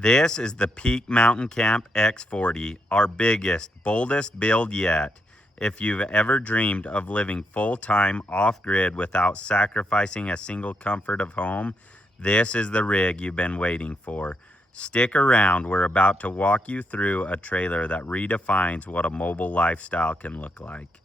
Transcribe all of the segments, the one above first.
This is the Peak Mountain Camp X40, our biggest, boldest build yet. If you've ever dreamed of living full-time off-grid without sacrificing a single comfort of home, this is the rig you've been waiting for. Stick around, we're about to walk you through a trailer that redefines what a mobile lifestyle can look like.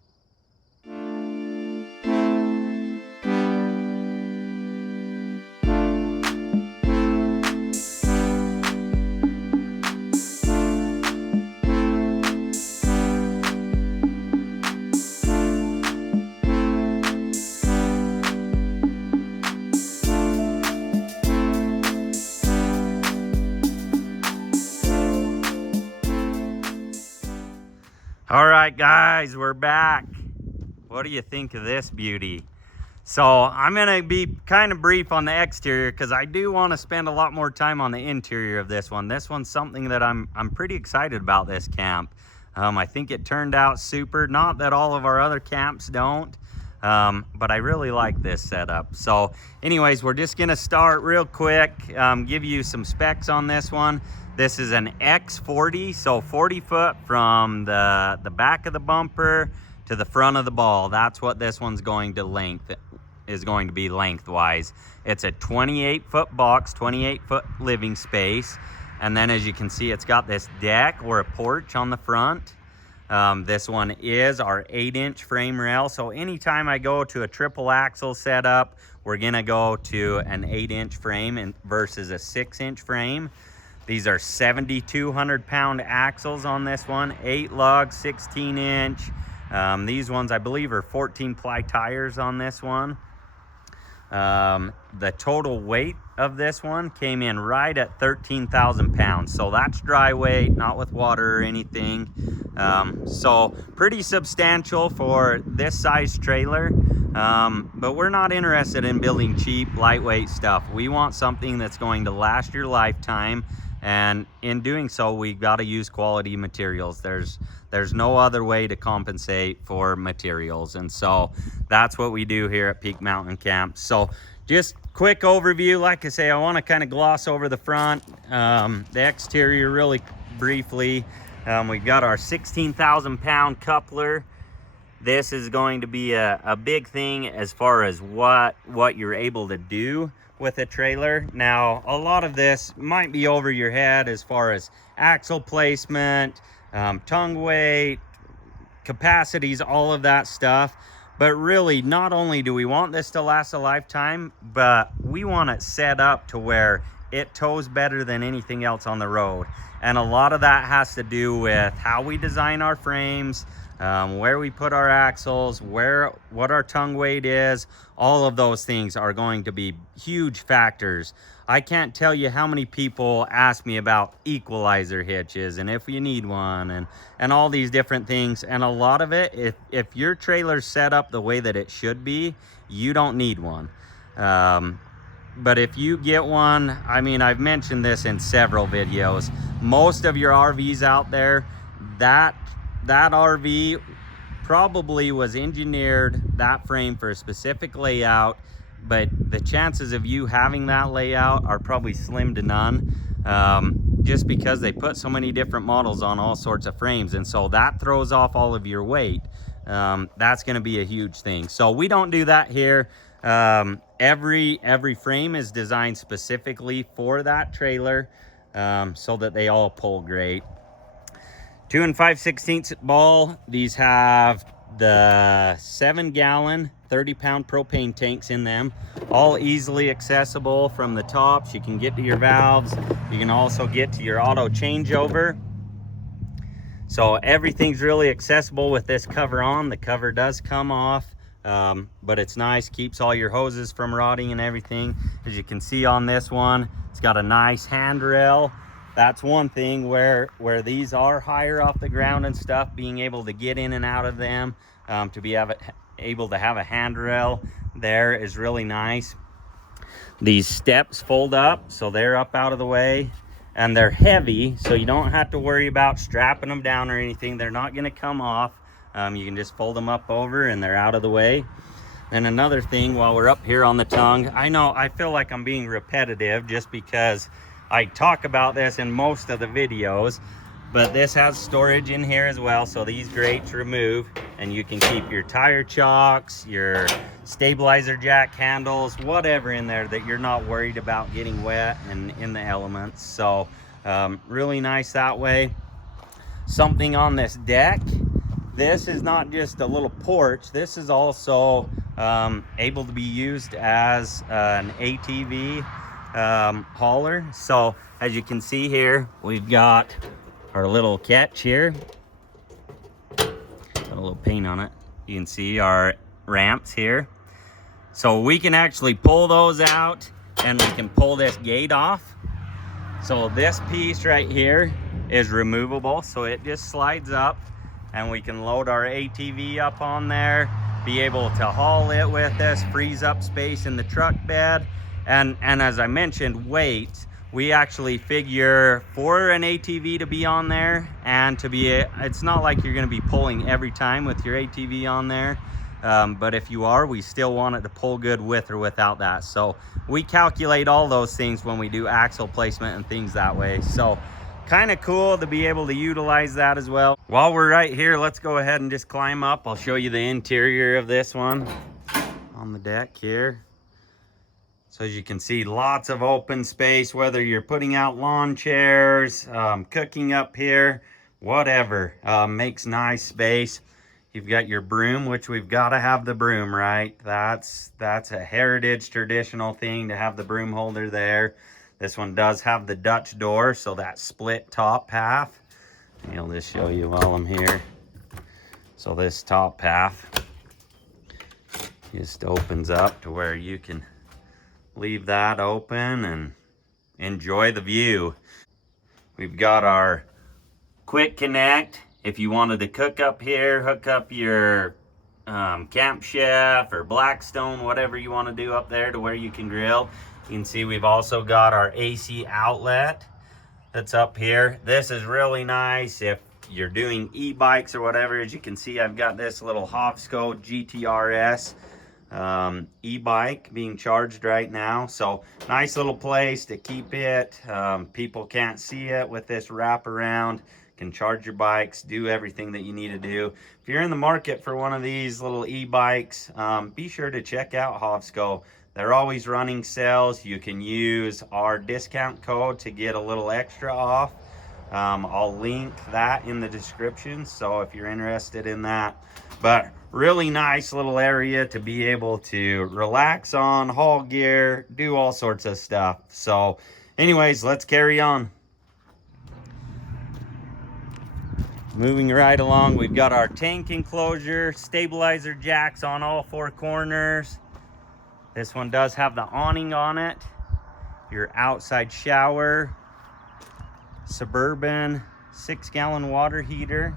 All right, guys, we're back. What do you think of this beauty? So I'm gonna be kind of brief on the exterior because I do want to spend a lot more time on the interior of this one. This one's something that I'm pretty excited about, this camp. I think it turned out super. Not that all of our other camps don't, but I really like this setup. So anyways, we're just gonna start real quick, give you some specs on this one. This is an X40, so 40 foot from the back of the bumper to the front of the ball. That's what this one's going to be lengthwise. It's a 28 foot box, 28 foot living space. And then as you can see, it's got this deck or a porch on the front. This one is our 8-inch frame rail. So anytime I go to a triple axle setup, we're gonna go to an 8-inch frame versus a 6-inch frame. These are 7,200 pound axles on this one, 8 lugs, 16-inch. These ones I believe are 14 ply tires on this one. The total weight of this one came in right at 13,000 pounds. So that's dry weight, not with water or anything. So pretty substantial for this size trailer. But we're not interested in building cheap, lightweight stuff. We want something that's going to last your lifetime. And in doing so, we've got to use quality materials. There's no other way to compensate for materials. And so that's what we do here at Peak Mountain Camp. So just quick overview. Like I say, I want to kind of gloss over the front, the exterior really briefly. We've got our 16,000 pound coupler. This is going to be a big thing as far as what you're able to do with a trailer. Now, a lot of this might be over your head as far as axle placement, tongue weight, capacities, all of that stuff. But really, not only do we want this to last a lifetime, but we want it set up to where it tows better than anything else on the road. And a lot of that has to do with how we design our frames, where we put our axles, what our tongue weight is. All of those things are going to be huge factors. I can't tell you how many people ask me about equalizer hitches and if you need one and all these different things. And a lot of it, if your trailer's set up the way that it should be, you don't need one. But if you get one, I mean, I've mentioned this in several videos. Most of your RVs out there, that RV probably was engineered, that frame, for a specific layout, but the chances of you having that layout are probably slim to none, just because they put so many different models on all sorts of frames, and so that throws off all of your weight. That's going to be a huge thing. So we don't do that here. Every frame is designed specifically for that trailer, so that they all pull great. 2 5/16 ball. These have the 7-gallon, 30-pound propane tanks in them, all easily accessible from the tops. You can get to your valves. You can also get to your auto changeover. So everything's really accessible with this cover on. The cover does come off, but it's nice, keeps all your hoses from rotting and everything. As you can see on this one, it's got a nice handrail. That's one thing where these are higher off the ground and stuff, being able to get in and out of them, to be able to have a handrail there is really nice. These steps fold up, so they're up out of the way, and they're heavy, so you don't have to worry about strapping them down or anything. They're not going to come off. You can just fold them up over and they're out of the way. And another thing, while we're up here on the tongue, I know I feel like I'm being repetitive just because I talk about this in most of the videos, but this has storage in here as well. So these grates remove and you can keep your tire chocks, your stabilizer jack handles, whatever in there that you're not worried about getting wet and in the elements. So really nice that way. Something on this deck, this is not just a little porch, this is also able to be used as an ATV hauler. So as you can see here, we've got our little catch here, got a little paint on it. You can see our ramps here, so we can actually pull those out and we can pull this gate off. So this piece right here is removable, so it just slides up and we can load our ATV up on there, be able to haul it with us, frees up space in the truck bed. And as I mentioned, weight, we actually figure for an ATV to be on there and to be, it's not like you're gonna be pulling every time with your ATV on there. But if you are, we still want it to pull good with or without that. So we calculate all those things when we do axle placement and things that way. So kind of cool to be able to utilize that as well. While we're right here, let's go ahead and just climb up. I'll show you the interior of this one on the deck here. So as you can see, lots of open space, whether you're putting out lawn chairs, cooking up here, whatever, makes nice space. You've got your broom, which we've got to have the broom, right? That's a heritage traditional thing to have the broom holder there. This one does have the Dutch door, so that split top half. I'll just show you while I'm here. So this top half just opens up to where you can leave that open and enjoy the view. We've got our quick connect. If you wanted to cook up here, hook up your Camp Chef or Blackstone, whatever you want to do up there to where you can grill. You can see we've also got our AC outlet that's up here. This is really nice if you're doing e-bikes or whatever. As you can see, I've got this little Hofsco GTRS e-bike being charged right now. So nice little place to keep it. People can't see it with this wraparound. Can charge your bikes, do everything that you need to do. If you're in the market for one of these little e-bikes, be sure to check out Hofsco. They're always running sales. You can use our discount code to get a little extra off. I'll link that in the description, so if you're interested in that. But really nice little area to be able to relax on, haul gear, do all sorts of stuff. So anyways, let's carry on. Moving right along, we've got our tank enclosure, stabilizer jacks on all four corners. This one does have the awning on it. Your outside shower, Suburban 6-gallon water heater.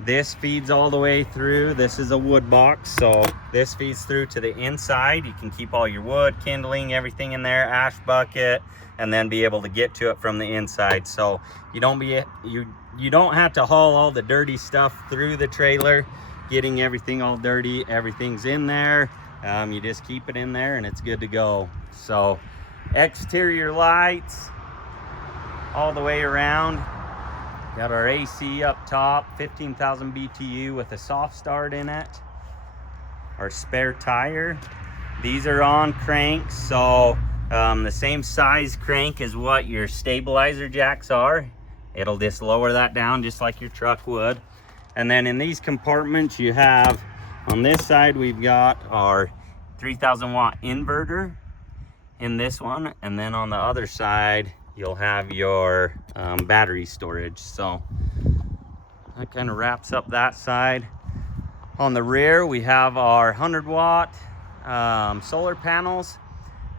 This feeds all the way through. This is a wood box, so this feeds through to the inside. You can keep all your wood, kindling, everything in there, ash bucket, and then be able to get to it from the inside. So you don't have to haul all the dirty stuff through the trailer, getting everything all dirty. Everything's in there. You just keep it in there and it's good to go. So exterior lights all the way around. Got our AC up top, 15,000 BTU with a soft start in it. Our spare tire. These are on cranks, so the same size crank as what your stabilizer jacks are. It'll just lower that down just like your truck would. And then in these compartments you have, on this side we've got our 3,000 watt inverter in this one, and then on the other side you'll have your battery storage. So that kind of wraps up that side. On the rear we have our 100 watt solar panels,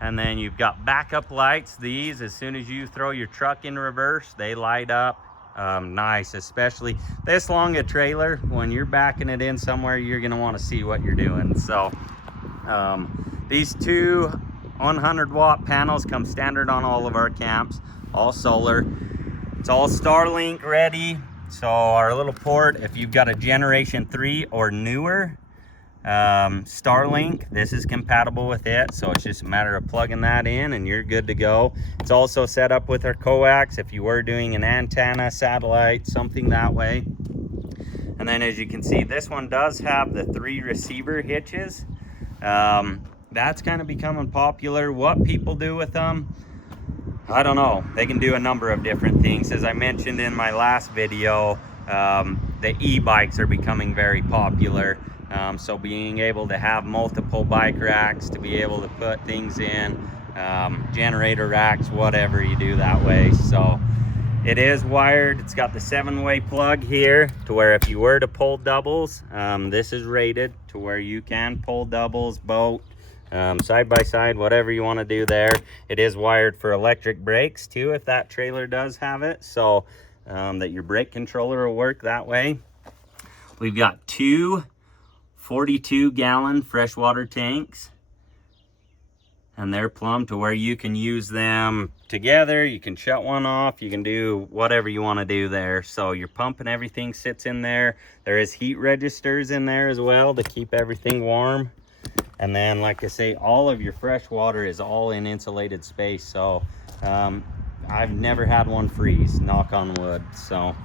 and then you've got backup lights. These, as soon as you throw your truck in reverse, they light up. Nice, especially this long a trailer. When you're backing it in somewhere, you're gonna want to see what you're doing. So these two 100 watt panels come standard on all of our camps, all solar. It's all Starlink ready. So our little port, if you've got a generation 3 or newer, Starlink. This is compatible with it, so it's just a matter of plugging that in and you're good to go. It's also set up with our coax if you were doing an antenna, satellite, something that way. And then as you can see, this one does have the 3 receiver hitches. That's kind of becoming popular. What people do with them, I don't know. They can do a number of different things. As I mentioned in my last video, the e-bikes are becoming very popular. So being able to have multiple bike racks to be able to put things in, generator racks, whatever you do that way. So it is wired. It's got the 7-way plug here to where if you were to pull doubles, this is rated to where you can pull doubles, boat, side by side, whatever you want to do there. It is wired for electric brakes too, if that trailer does have it, so that your brake controller will work that way. We've got 2 42-gallon freshwater tanks, and they're plumbed to where you can use them together. You can shut one off, you can do whatever you want to do there. So your pump and everything sits in there. There is heat registers in there as well to keep everything warm. And then, like I say, all of your fresh water is all in insulated space. So I've never had one freeze, knock on wood. So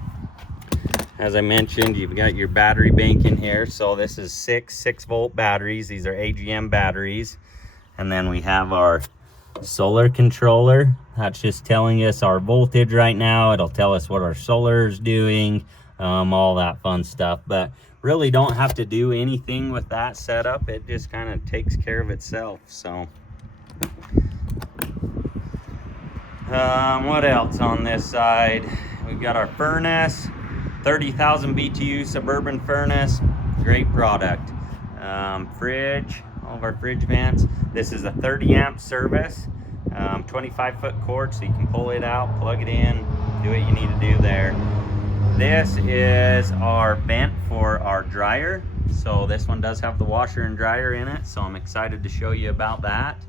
as I mentioned, you've got your battery bank in here. So this is 6-volt batteries. These are AGM batteries. And then we have our solar controller. That's just telling us our voltage right now. It'll tell us what our solar is doing, all that fun stuff. But really don't have to do anything with that setup. It just kind of takes care of itself. So what else on this side? We've got our furnace, 30,000 BTU suburban furnace, great product. Fridge, all of our fridge vents. This is a 30 amp service, 25-foot cord, so you can pull it out, plug it in, do what you need to do there. This is our vent for our dryer. So this one does have the washer and dryer in it, so I'm excited to show you about that.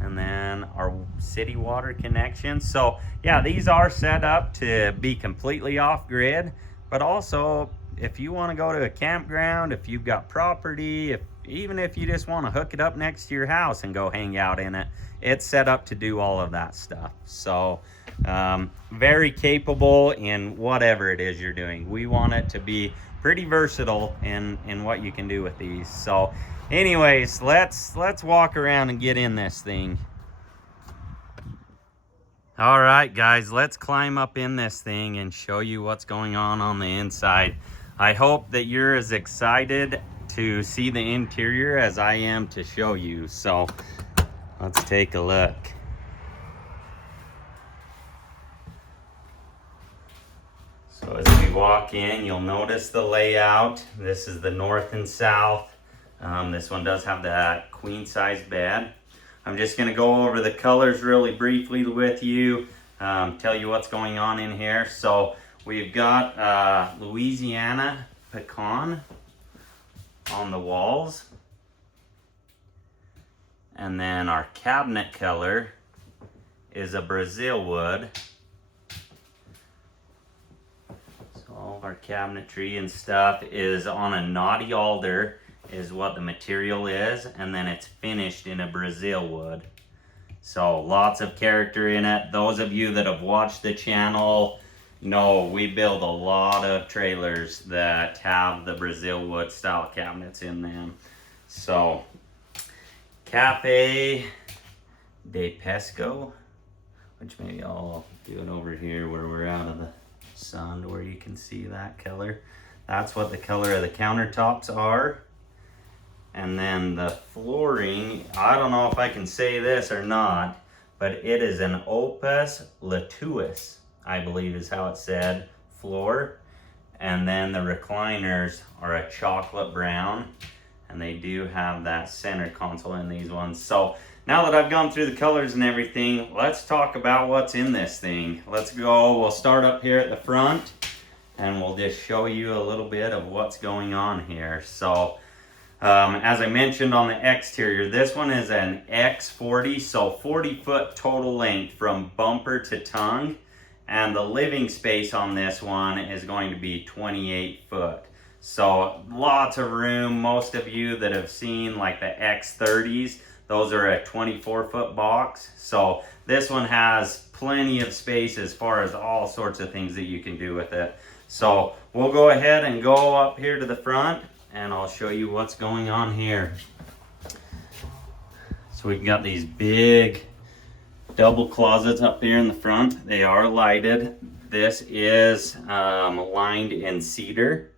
And then our city water connection. So yeah, these are set up to be completely off grid, but also if you want to go to a campground, if you've got property, even if you just want to hook it up next to your house and go hang out in it, it's set up to do all of that stuff. So very capable in whatever it is you're doing. We want it to be pretty versatile in what you can do with these. So anyways, let's walk around and get in this thing. All right, guys, let's climb up in this thing and show you what's going on the inside. I hope that you're as excited to see the interior as I am to show you. So let's take a look. So as we walk in, you'll notice the layout. This is the north and south. This one does have that queen size bed. I'm just gonna go over the colors really briefly with you, tell you what's going on in here. So we've got Louisiana pecan on the walls. And then our cabinet color is a Brazil wood. So all of our cabinetry and stuff is on a knotty alder is what the material is, and then it's finished in a Brazil wood. So lots of character in it. Those of you that have watched the channel know we build a lot of trailers that have the Brazil wood style cabinets in them. So Cafe de Pesco, which maybe I'll do it over here where we're out of the sun where you can see that color. That's what the color of the countertops are. And then the flooring, I don't know if I can say this or not, but it is an opus latuus, I believe is how it's said, floor. And then the recliners are a chocolate brown, and they do have that center console in these ones. So now that I've gone through the colors and everything, let's talk about what's in this thing. Let's go, we'll start up here at the front, and we'll just show you a little bit of what's going on here. So as I mentioned on the exterior, this one is an X40, so 40-foot total length from bumper to tongue, and the living space on this one is going to be 28 foot. So lots of room. Most of you that have seen like the X30s, those are a 24-foot box. So this one has plenty of space as far as all sorts of things that you can do with it. So we'll go ahead and go up here to the front and I'll show you what's going on here. So we've got these big double closets up here in the front. They are lighted. This is lined in cedar.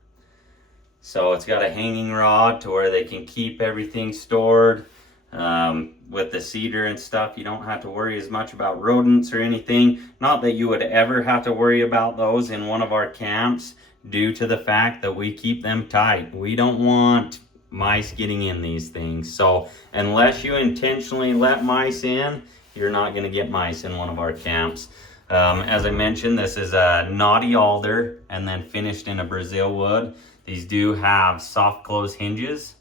So it's got a hanging rod to where they can keep everything stored. With the cedar and stuff, you don't have to worry as much about rodents or anything. Not that you would ever have to worry about those in one of our camps, due to the fact that we keep them tight. We don't want mice getting in these things. So unless you intentionally let mice in, you're not going to get mice in one of our camps. As I mentioned, this is a knotty alder and then finished in a Brazil wood. These do have soft close hinges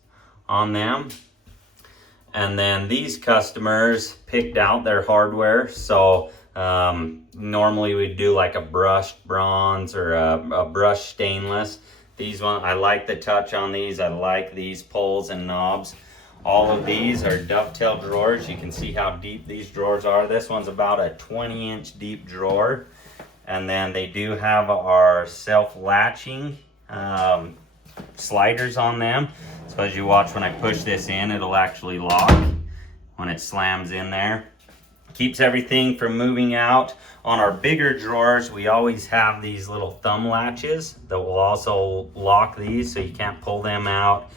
on them. And then these customers picked out their hardware. So normally we'd do like a brushed bronze or a brushed stainless. These ones, I like the touch on these. I like these pulls and knobs. All of these are dovetail drawers. You can see how deep these drawers are. This one's about a 20-inch deep drawer. And then they do have our self-latching sliders on them. So as you watch, when I push this in, it'll actually lock when it slams in there. Keeps everything from moving out. On our bigger drawers, we always have these little thumb latches that will also lock these, so you can't pull them out.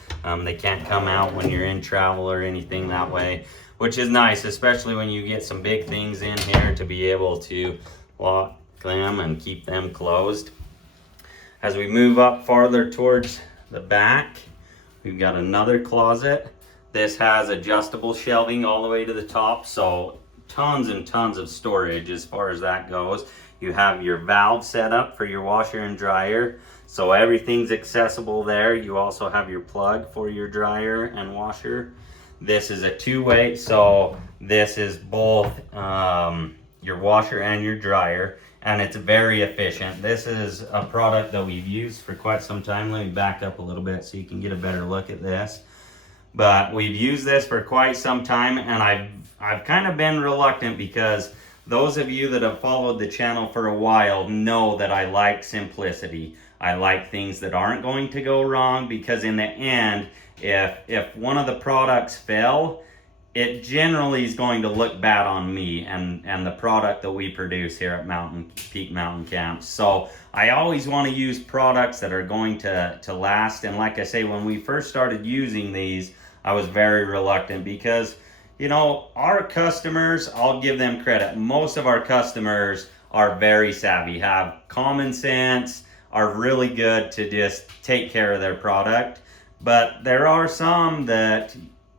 They can't come out when you're in travel or anything that way, which is nice, especially when you get some big things in here, to be able to lock them and keep them closed. As we move up farther towards the back, we've got another closet. This has adjustable shelving all the way to the top, so tons and tons of storage as far as that goes. You have your valve set up for your washer and dryer, so everything's accessible there. You also have your plug for your dryer and washer. This is a two-way, so this is both your washer and your dryer, and it's very efficient. This is a product that we've used for quite some time. Let me back up a little bit so you can get a better look at this. But we've used this for quite some time, and I've kind of been reluctant, because those of you that have followed the channel for a while know that I like simplicity. I like things that aren't going to go wrong, because in the end, if one of the products fell, it generally is going to look bad on me and the product that we produce here at Peak Mountain Camp. So I always want to use products that are going to last. And like I say, when we first started using these, I was very reluctant, because you know, our customers, I'll give them credit. Most of our customers are very savvy, have common sense, are really good to just take care of their product. But there are some that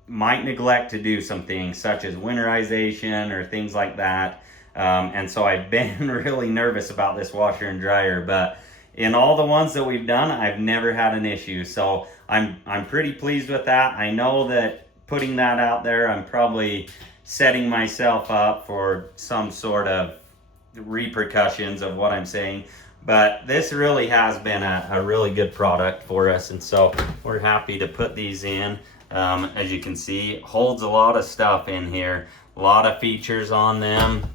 might neglect to do some things, such as winterization or things like that. And so I've been really nervous about this washer and dryer. But in all the ones that we've done, I've never had an issue. So I'm pretty pleased with that. I know that putting that out there, I'm probably setting myself up for some sort of repercussions of what I'm saying. But this really has been a really good product for us, and so we're happy to put these in. As you can see, holds a lot of stuff in here, a lot of features on them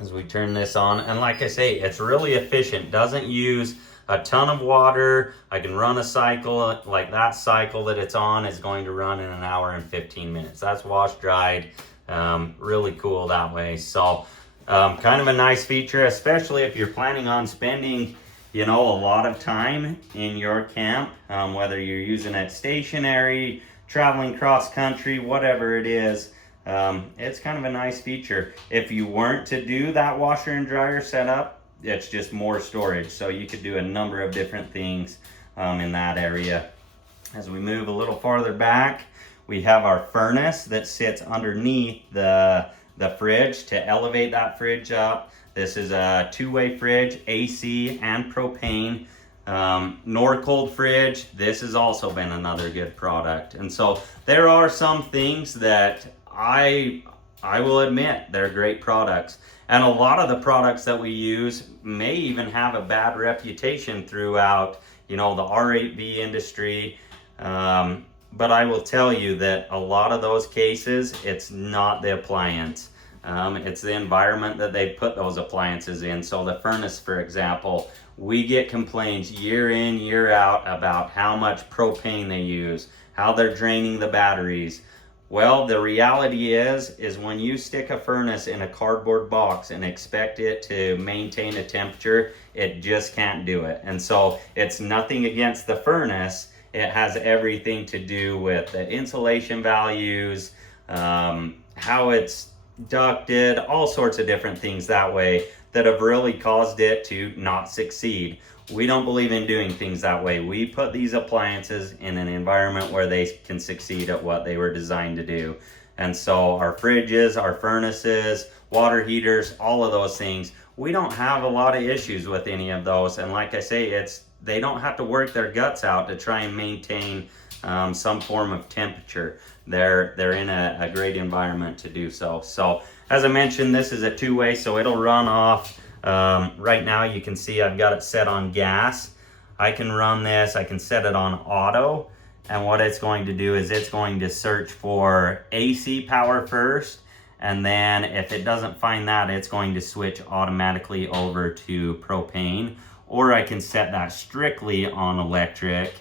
as we turn this on. And like I say, it's really efficient, doesn't use a ton of water. I can run a cycle, like that cycle that it's on is going to run in 1 hour and 15 minutes. That's wash dried. Really cool that way. So kind of a nice feature, especially if you're planning on spending, you know, a lot of time in your camp, whether you're using it stationary, traveling cross country, whatever it is. It's kind of a nice feature. If you weren't to do that washer and dryer setup, it's just more storage, so you could do a number of different things in that area. As we move a little farther back, we have our furnace that sits underneath the fridge to elevate that fridge up. This is a two-way fridge, AC and propane. Norcold fridge, this has also been another good product. And so there are some things that I will admit they're great products. And a lot of the products that we use may even have a bad reputation throughout you know, the R8V industry. But I will tell you that a lot of those cases, it's not the appliance. It's the environment that they put those appliances in. So the furnace, for example, we get complaints year in, year out about how much propane they use, how they're draining the batteries. Well, the reality is when you stick a furnace in a cardboard box and expect it to maintain a temperature, it just can't do it. And so it's nothing against the furnace. It has everything to do with the insulation values, how it's ducted, all sorts of different things that way that have really caused it to not succeed. We don't believe in doing things that way. We put these appliances in an environment where they can succeed at what they were designed to do. And so our fridges, our furnaces, water heaters, all of those things, we don't have a lot of issues with any of those. And like I say, they don't have to work their guts out to try and maintain some form of temperature. They're in a great environment to do so. So as I mentioned, this is a two-way, so it'll run off. Right now you can see I've got it set on gas. I can run this, I can set it on auto, and what it's going to do is it's going to search for AC power first, and then if it doesn't find that, it's going to switch automatically over to propane, or I can set that strictly on electric,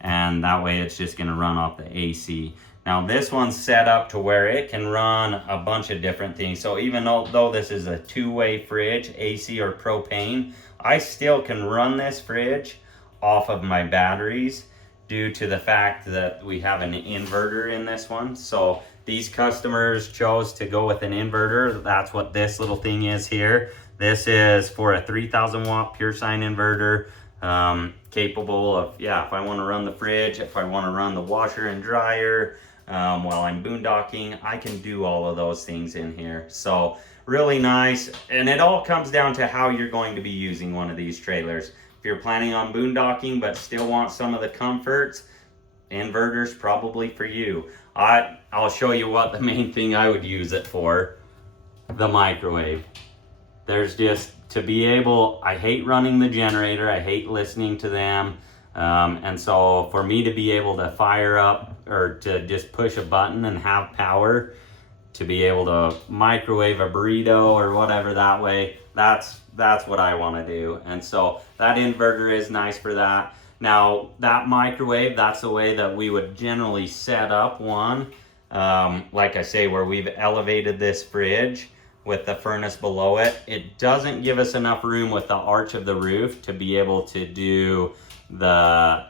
and that way it's just going to run off the AC. Now this one's set up to where it can run a bunch of different things. So even though this is a two-way fridge, AC or propane, I still can run this fridge off of my batteries due to the fact that we have an inverter in this one. So these customers chose to go with an inverter. That's what this little thing is here. This is for a 3,000 watt pure sine inverter. Capable of, yeah, if I want to run the fridge, if I want to run the washer and dryer, while I'm boondocking, I can do all of those things in here. So really nice. And it all comes down to how you're going to be using one of these trailers. If you're planning on boondocking but still want some of the comforts, inverter's probably for you. I'll show you what the main thing I would use it for. The microwave. There's just, to be able, I hate running the generator, I hate listening to them, and so for me to be able to fire up or to just push a button and have power to be able to microwave a burrito or whatever that way, that's what I want to do. And so that inverter is nice for that. Now that microwave, that's the way that we would generally set up one, like I say, where we've elevated this fridge with the furnace below it. It doesn't give us enough room with the arch of the roof to be able to do the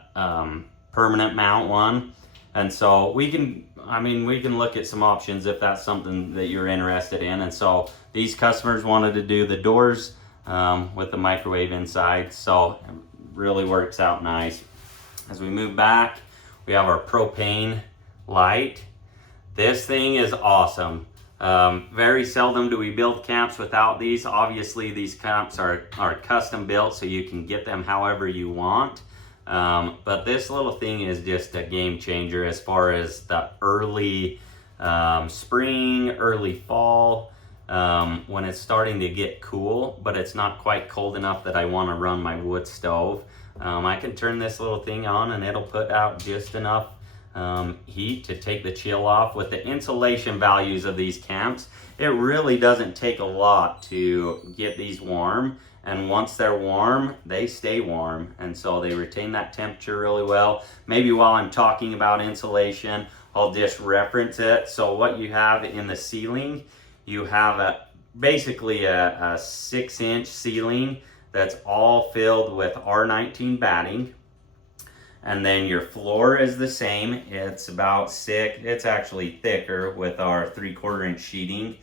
permanent mount one. And so we can look at some options if that's something that you're interested in. And so these customers wanted to do the doors with the microwave inside, so it really works out nice. As we move back, we have our propane light. This thing is awesome. Very seldom do we build camps without these. Obviously these camps are custom built, so you can get them however you want. But this little thing is just a game changer as far as the early spring, early fall, when it's starting to get cool, but it's not quite cold enough that I want to run my wood stove. I can turn this little thing on and it'll put out just enough heat to take the chill off. With the insulation values of these camps, it really doesn't take a lot to get these warm, and once they're warm, they stay warm, and so they retain that temperature really well. Maybe while I'm talking about insulation, I'll just reference it. So what you have in the ceiling, you have basically a 6-inch ceiling that's all filled with R19 batting. And then your floor is the same. It's about 6, it's actually thicker with our 3/4 inch sheeting,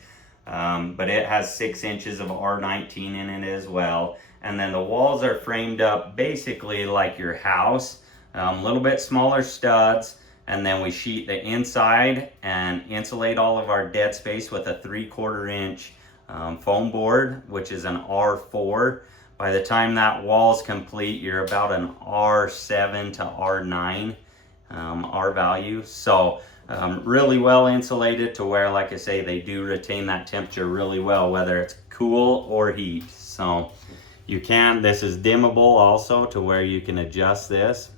but it has 6 inches of R19 in it as well. And then the walls are framed up basically like your house, a little bit smaller studs. And then we sheet the inside and insulate all of our dead space with a 3/4 inch foam board, which is an R4. By the time that wall's complete, you're about an R7 to R9 R value. So really well insulated to where, like I say, they do retain that temperature really well, whether it's cool or heat. So This is dimmable also to where you can adjust this.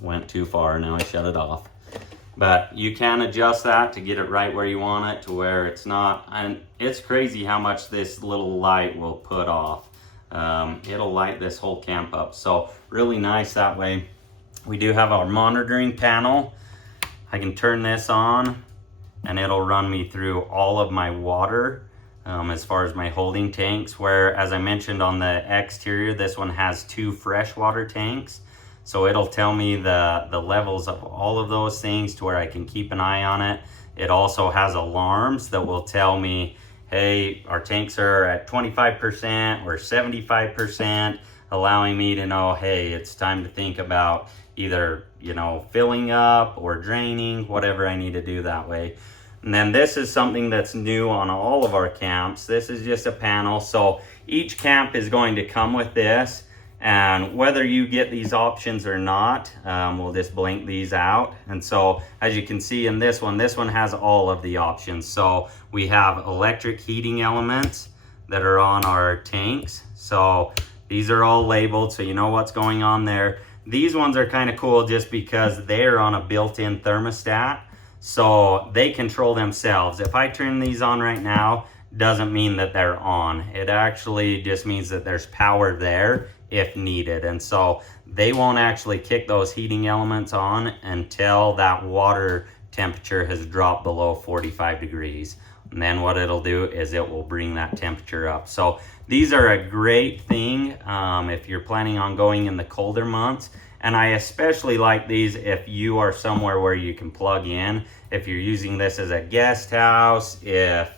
Went too far, now I shut it off. But you can adjust that to get it right where you want it, to where it's not, and it's crazy how much this little light will put off. It'll light this whole camp up, so really nice that way. We do have our monitoring panel. I can turn this on and it'll run me through all of my water as far as my holding tanks, where, as I mentioned on the exterior, this one has 2 freshwater tanks. So it'll tell me the levels of all of those things to where I can keep an eye on it. It also has alarms that will tell me, hey, our tanks are at 25% or 75%, allowing me to know, hey, it's time to think about either, you know, filling up or draining, whatever I need to do that way. And then this is something that's new on all of our camps. This is just a panel. So each camp is going to come with this. And whether you get these options or not, we'll just blank these out. And so as you can see in this one has all of the options. So we have electric heating elements that are on our tanks. So these are all labeled so you know what's going on there. These ones are kind of cool just because they're on a built-in thermostat. So they control themselves. If I turn these on right now, doesn't mean that they're on. It actually just means that there's power there if needed. And so they won't actually kick those heating elements on until that water temperature has dropped below 45 degrees. And then what it'll do is it will bring that temperature up. So these are a great thing if you're planning on going in the colder months. And I especially like these if you are somewhere where you can plug in. If you're using this as a guest house, if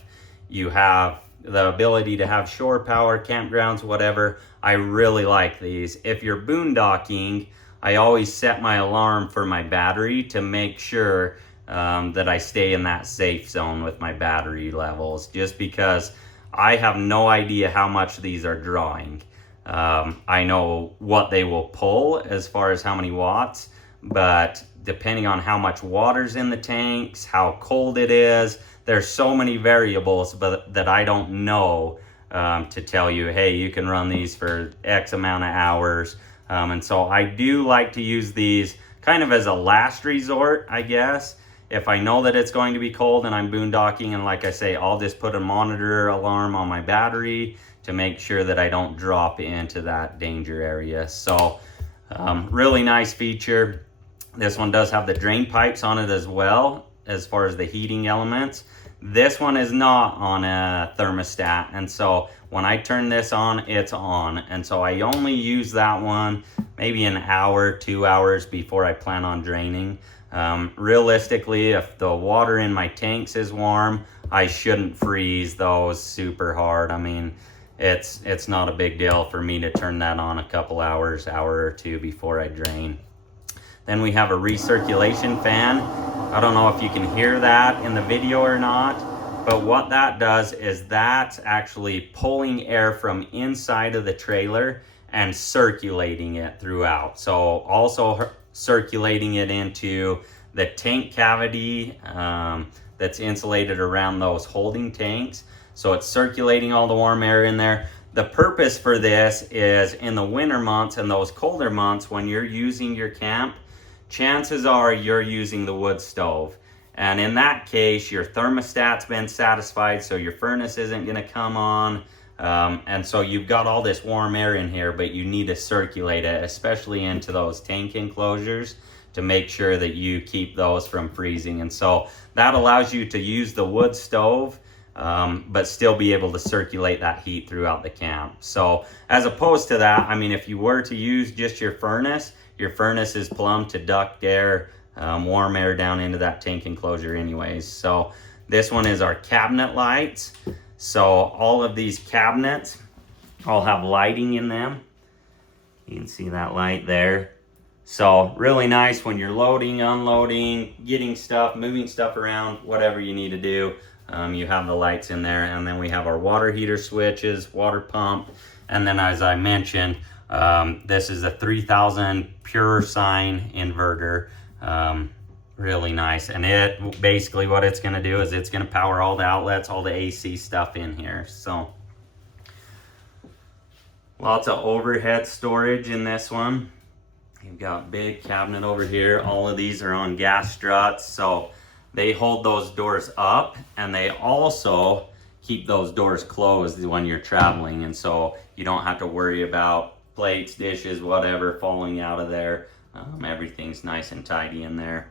you have the ability to have shore power, campgrounds, whatever, I really like these. If you're boondocking, I always set my alarm for my battery to make sure that I stay in that safe zone with my battery levels, just because I have no idea how much these are drawing. I know what they will pull as far as how many watts, but depending on how much water's in the tanks, how cold it is, there's so many variables that I don't know to tell you, hey, you can run these for X amount of hours. And so I do like to use these kind of as a last resort, I guess. If I know that it's going to be cold and I'm boondocking, and like I say, I'll just put a monitor alarm on my battery to make sure that I don't drop into that danger area. So really nice feature. This one does have the drain pipes on it as well, as far as the heating elements. This one is not on a thermostat, and so when I turn this on, it's on. And so I only use that one maybe an hour, 2 hours before I plan on draining. Realistically, if the water in my tanks is warm, I shouldn't freeze those super hard. I mean, it's not a big deal for me to turn that on a couple hours, hour or two before I drain. Then we have a recirculation fan. I don't know if you can hear that in the video or not, but what that does is that's actually pulling air from inside of the trailer and circulating it throughout. So also circulating it into the tank cavity that's insulated around those holding tanks. So it's circulating all the warm air in there. The purpose for this is in the winter months and those colder months when you're using your camp, chances are you're using the wood stove. And in that case, your thermostat's been satisfied, so your furnace isn't gonna come on. And so you've got all this warm air in here, but you need to circulate it, especially into those tank enclosures, to make sure that you keep those from freezing. And so that allows you to use the wood stove, but still be able to circulate that heat throughout the camp. So as opposed to that, I mean, if you were to use just your furnace is plumbed to duct air, warm air down into that tank enclosure anyways. So this one is our cabinet lights. So all of these cabinets all have lighting in them. You can see that light there. So really nice when you're loading, unloading, getting stuff, moving stuff around, whatever you need to do. You have the lights in there. And then we have our water heater switches, water pump. And then as I mentioned, this is a 3000 pure sine inverter. Really nice. And it basically what it's going to do is it's going to power all the outlets, all the AC stuff in here. So Lots of overhead storage in this one. You've got big cabinet over here. All of these are on gas struts, so they hold those doors up, and they also keep those doors closed when you're traveling, and so you don't have to worry about plates, dishes, whatever falling out of there. Everything's nice and tidy in there.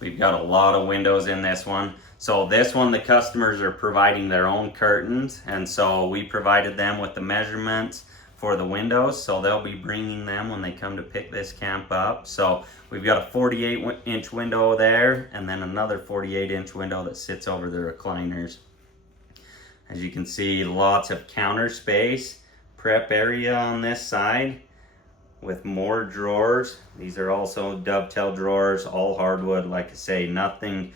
We've got a lot of windows in this one. So this one, the customers are providing their own curtains, and so we provided them with the measurements for the windows, so they'll be bringing them when they come to pick this camp up. So we've got a 48-inch window there, and then another 48-inch window that sits over the recliners. As you can see, lots of counter space, prep area on this side with more drawers. These are also dovetail drawers, all hardwood. Like I say, nothing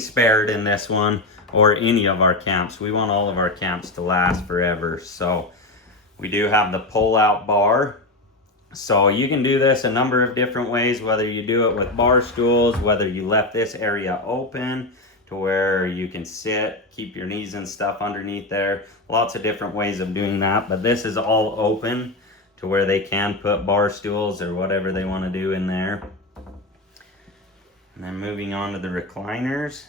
spared in this one or any of our camps. We want all of our camps to last forever. So we do have the pull-out bar. So you can do this a number of different ways, whether you do it with bar stools, whether you left this area open to where you can sit, keep your knees and stuff underneath there. Lots of different ways of doing that, but this is all open to where they can put bar stools or whatever they want to do in there. And then moving on to the recliners.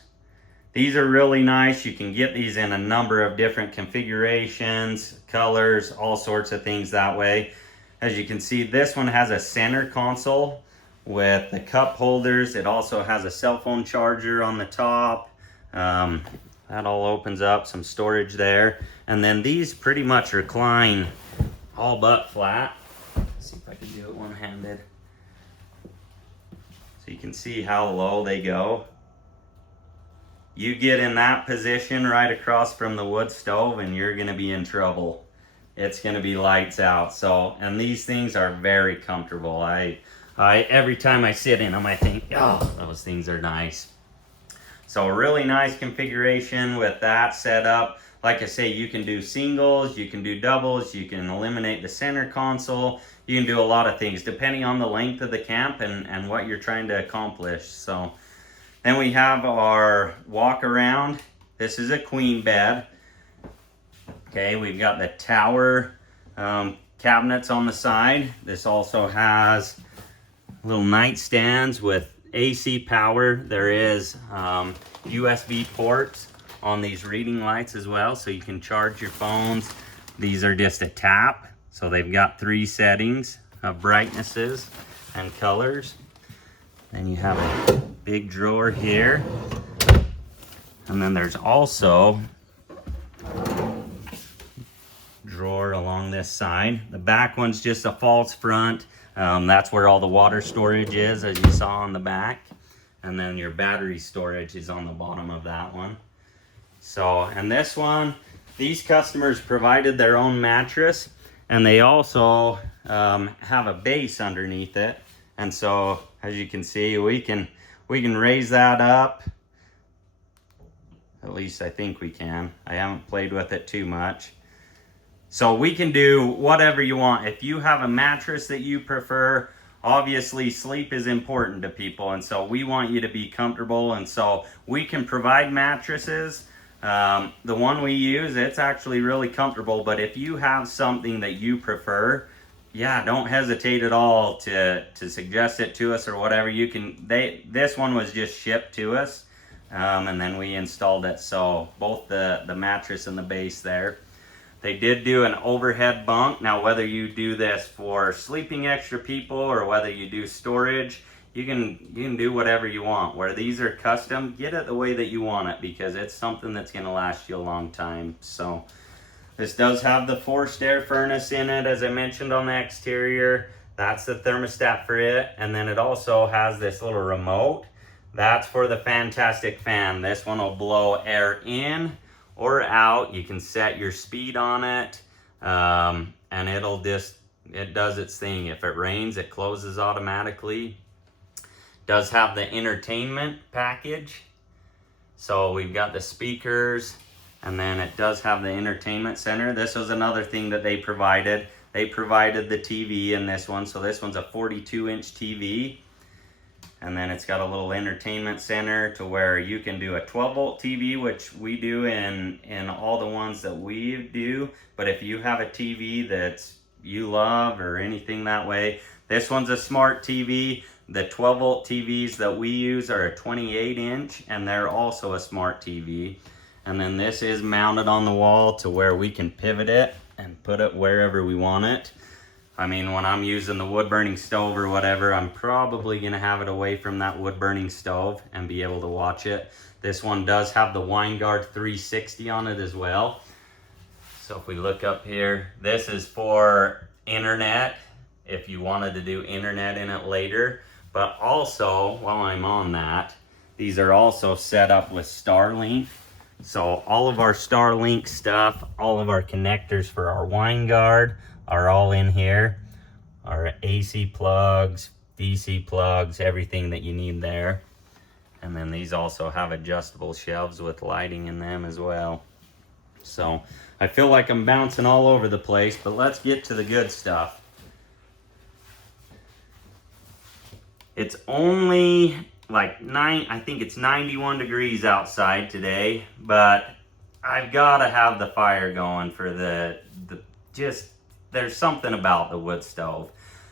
These are really nice. You can get these in a number of different configurations, colors, all sorts of things that way. As you can see, this one has a center console with the cup holders. It also has a cell phone charger on the top. That all opens up, some storage there. And then these pretty much recline all but flat. Let's see if I can do it one-handed. So you can see how low they go. You get in that position right across from the wood stove and you're gonna be in trouble. It's gonna be lights out. So, and these things are very comfortable. I every time I sit in them, I think, oh, those things are nice. So a really nice configuration with that set up. Like I say, you can do singles, you can do doubles, you can eliminate the center console. You can do a lot of things depending on the length of the camp and what you're trying to accomplish. So then we have our walk around. This is a queen bed. Okay, we've got the tower cabinets on the side. This also has little nightstands with AC power. There is USB ports on these reading lights as well, so you can charge your phones. These are just a tap, so they've got 3 settings of brightnesses and colors. Then you have a big drawer here, and then there's also drawer along this side. The back one's just a false front. That's where all the water storage is, as you saw on the back, and then your battery storage is on the bottom of that one. So, and this one, these customers provided their own mattress, and they also have a base underneath it. And so, as you can see, we can raise that up. At least I think we can. I haven't played with it too much. So we can do whatever you want. If you have a mattress that you prefer, obviously sleep is important to people, and so we want you to be comfortable, and so we can provide mattresses. The one we use, it's actually really comfortable, but if you have something that you prefer, yeah, don't hesitate at all to suggest it to us or whatever. You can, this one was just shipped to us, and then we installed it. So both the mattress and the base there. They did do an overhead bunk. Now, whether you do this for sleeping extra people or whether you do storage, you can do whatever you want. Where these are custom, get it the way that you want it, because it's something that's gonna last you a long time. So this does have the forced air furnace in it, as I mentioned on the exterior. That's the thermostat for it. And then it also has this little remote. That's for the fantastic fan. This one will blow air in or out. You can set your speed on it, and it does its thing. If it rains, it closes automatically. Does have the entertainment package. So we've got the speakers, and then it does have the entertainment center. This was another thing that they provided. They provided the TV in this one. So this one's a 42-inch TV. And then it's got a little entertainment center to where you can do a 12-volt TV, which we do in all the ones that we do. But if you have a TV that's you love or anything that way. This one's a smart TV. The 12 volt TVs that we use are a 28 inch and they're also a smart TV. And then this is mounted on the wall to where we can pivot it and put it wherever we want it. I mean, when I'm using the wood burning stove or whatever, I'm probably gonna have it away from that wood burning stove and be able to watch it. This one does have the Winegard 360 on it as well. So if we look up here, this is for internet, if you wanted to do internet in it later. But also, while I'm on that, these are also set up with Starlink. So all of our Starlink stuff, all of our connectors for our Winegard are all in here. Our AC plugs, DC plugs, everything that you need there. And then these also have adjustable shelves with lighting in them as well. So I feel like I'm bouncing all over the place, but let's get to the good stuff. It's only like I think it's 91 degrees outside today, but I've got to have the fire going for there's something about the wood stove.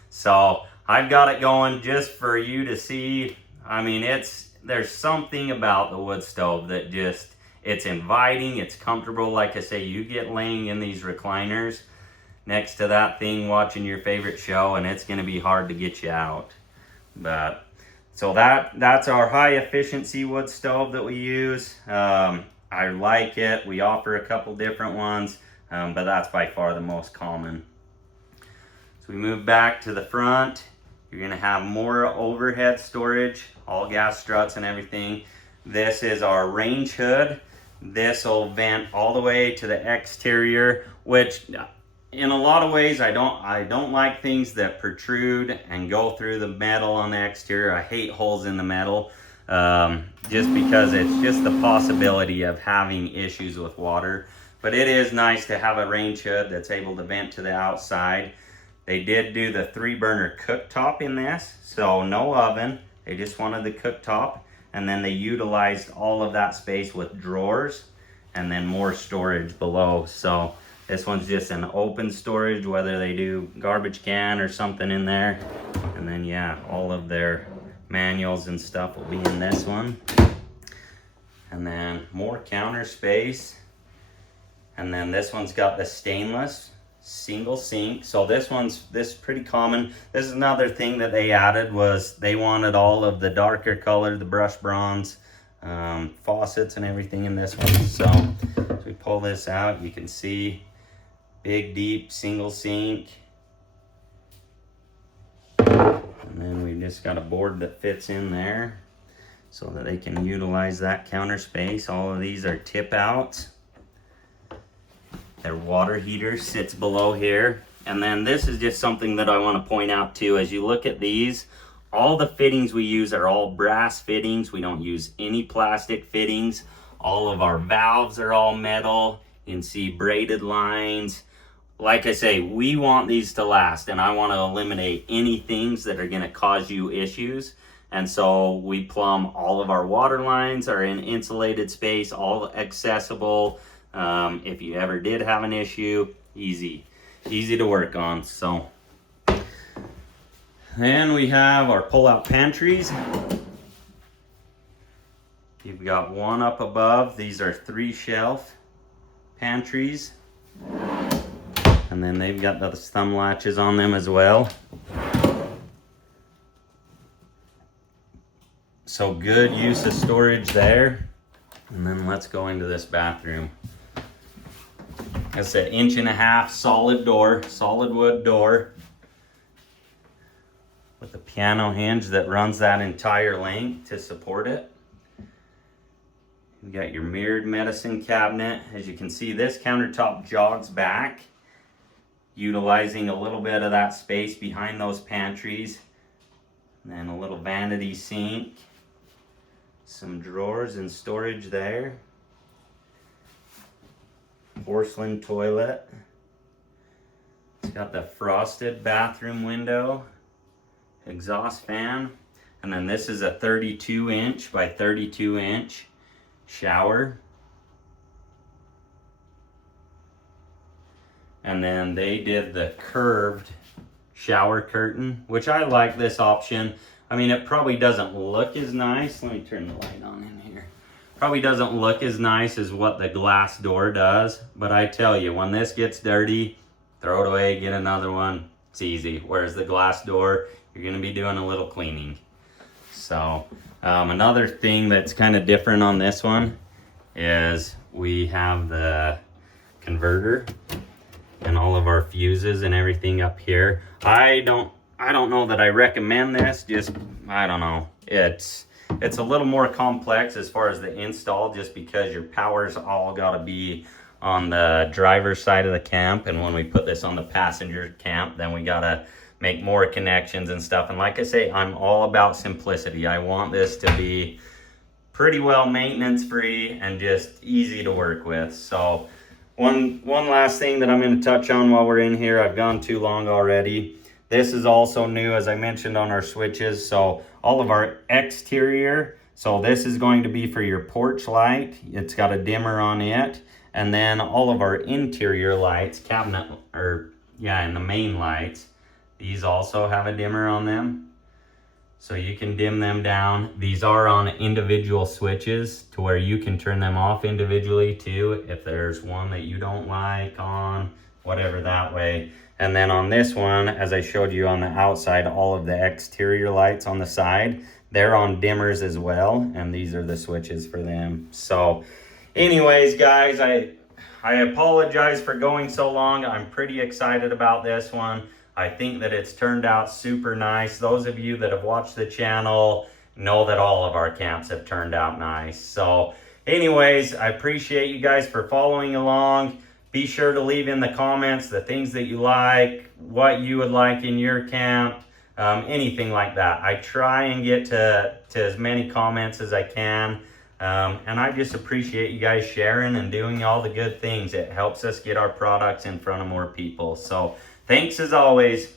So I've got it going just for you to see. I mean, there's something about the wood stove that it's inviting, it's comfortable. Like I say, you get laying in these recliners next to that thing watching your favorite show and it's gonna be hard to get you out. But so that's our high efficiency wood stove that we use. I like it. We offer a couple different ones, but that's by far the most common. So we move back to the front. You're gonna have more overhead storage, all gas struts and everything. This is our range hood. This will vent all the way to the exterior, which in a lot of ways I don't like things that protrude and go through the metal on the exterior. I hate holes in the metal, just because it's just the possibility of having issues with water. But it is nice to have a range hood that's able to vent to the outside. They did do the 3-burner cooktop in this, so no oven. They just wanted the cooktop, and then they utilized all of that space with drawers and then more storage below. So this one's just an open storage, whether they do garbage can or something in there. And then yeah, all of their manuals and stuff will be in this one. And then more counter space. And then this one's got the stainless single sink. So this is pretty common. This is another thing that they added, was they wanted all of the darker color, the brushed bronze, faucets and everything in this one. So as we pull this out, you can see big deep single sink. And then we just got a board that fits in there so that they can utilize that counter space. All of these are tip outs. Their water heater sits below here. And then this is just something that I want to point out too. As you look at these, all the fittings we use are all brass fittings. We don't use any plastic fittings. All of our valves are all metal. You can see braided lines. Like I say, we want these to last, and I want to eliminate any things that are going to cause you issues. And so we plumb all of our water lines are in insulated space, all accessible. If you ever did have an issue, easy to work on. So then we have our pull-out pantries. You've got one up above. These are 3-shelf pantries. And then they've got the thumb latches on them as well. So good use of storage there. And then let's go into this bathroom. It's an 1.5-inch solid door, solid wood door, with a piano hinge that runs that entire length to support it. You got your mirrored medicine cabinet. As you can see, this countertop jogs back, utilizing a little bit of that space behind those pantries. And then a little vanity sink, some drawers and storage there. Porcelain toilet. It's got the frosted bathroom window, exhaust fan, and then this is a 32-inch by 32-inch shower. And then they did the curved shower curtain, which I like this option. I mean, it probably doesn't look as nice. Let me turn the light on in here. Probably doesn't look as nice as what the glass door does, but I tell you, when this gets dirty, throw it away, get another one. It's easy. Whereas the glass door, you're gonna be doing a little cleaning. So another thing that's kind of different on this one is we have the converter and all of our fuses and everything up here. I don't know that I recommend this. Just, I don't know. It's a little more complex as far as the install, just because your power's all got to be on the driver's side of the camp, and when we put this on the passenger camp, then we got to make more connections and stuff. And like I say, I'm all about simplicity. I want this to be pretty well maintenance free and just easy to work with. So one last thing that I'm going to touch on while we're in here, I've gone too long already. This is also new, as I mentioned, on our switches. So all of our exterior, so this is going to be for your porch light. It's got a dimmer on it. And then all of our interior lights, and the main lights, these also have a dimmer on them. So you can dim them down. These are on individual switches to where you can turn them off individually too, if there's one that you don't like on, whatever, that way. And then on this one, as I showed you on the outside, all of the exterior lights on the side, they're on dimmers as well, and these are the switches for them. So anyways, guys, I apologize for going so long. I'm pretty excited about this one. I think that it's turned out super nice. Those of you that have watched the channel know that all of our camps have turned out nice. So anyways, I appreciate you guys for following along. Be sure to leave in the comments the things that you like, what you would like in your camp, anything like that. I try and get to as many comments as I can. And I just appreciate you guys sharing and doing all the good things. It helps us get our products in front of more people. So thanks as always.